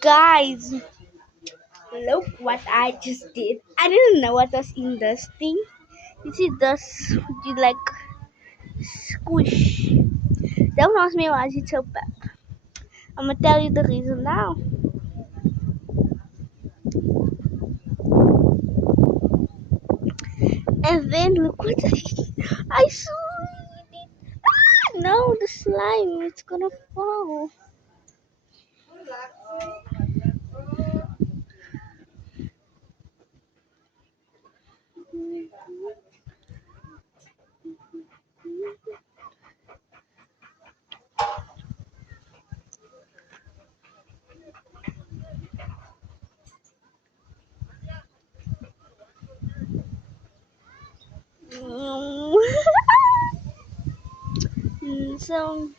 Guys, look what I just did. I didn't know what was in this thing. You see this, you like squish. Don't ask me why it's so bad. I'm gonna tell you the reason now. And then look what I saw it. Ah, no, the slime, it's gonna fall. So,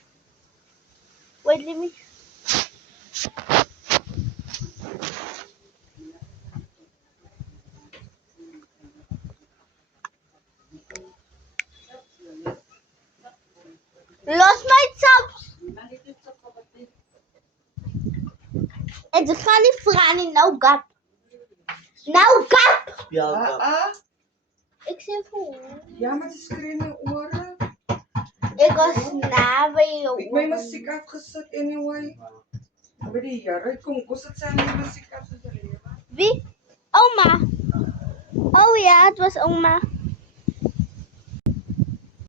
wait, let me. Lost my chops. It's funny, Franny. No gap. No gap. Ja, Ik zeg voor. ja, maar het is in oren. Ik was na bij je Ik ben muziek afgezet anyway. Bij die jaren, kom, kost het zijn die muziek afgezet. Wie? Oma. Oh ja, het was oma.